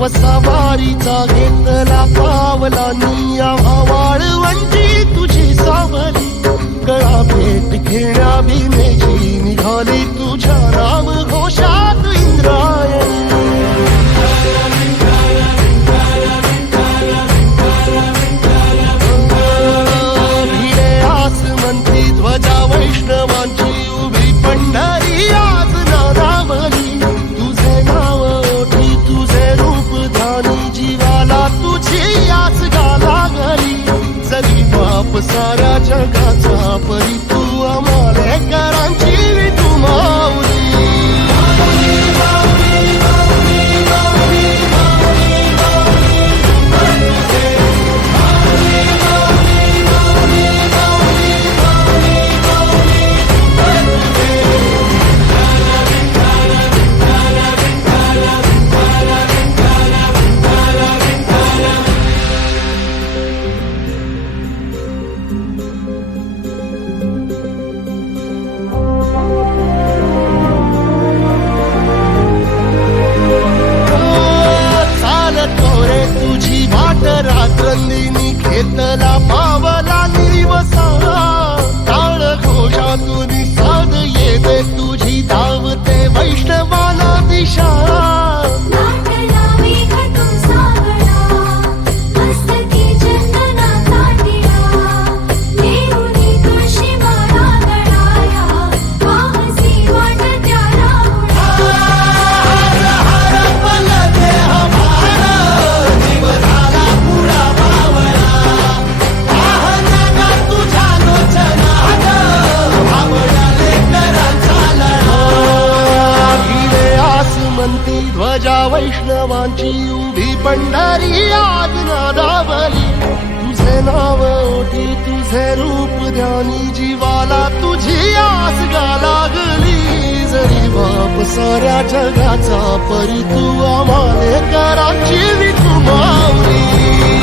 बाप सवारीचा घेतला पावला निया वाळवंटी तुझी सावली गळा भेट घेण्या भीमेची निघाली तुझ्या राम घोषात इंद्रायणी भिडे आसमंती ध्वजा वैष्णवांची उभी पंढरी आज नादावली तुझे नाव ओठी तुझे रूप ध्यानी जीवाला तुझी आस गा लागली जरी बाप साऱ्या जगाचा परी तू आम्हालेकरांची तू माऊली रात्रंदिनी घेतला पावला निर्वसा टाळ घोषातून साध येते तुझी धावते वैष्णवाला दिशा ध्वजा वैष्णवांची उभी पंढरी आज नादावली तुझे नाव ओठी तुझे रूप ध्यानी जीवाला तुझी आस गा लागली जरी बाप साऱ्या जगाचा परी तू आम्हालेकरांची तू माऊली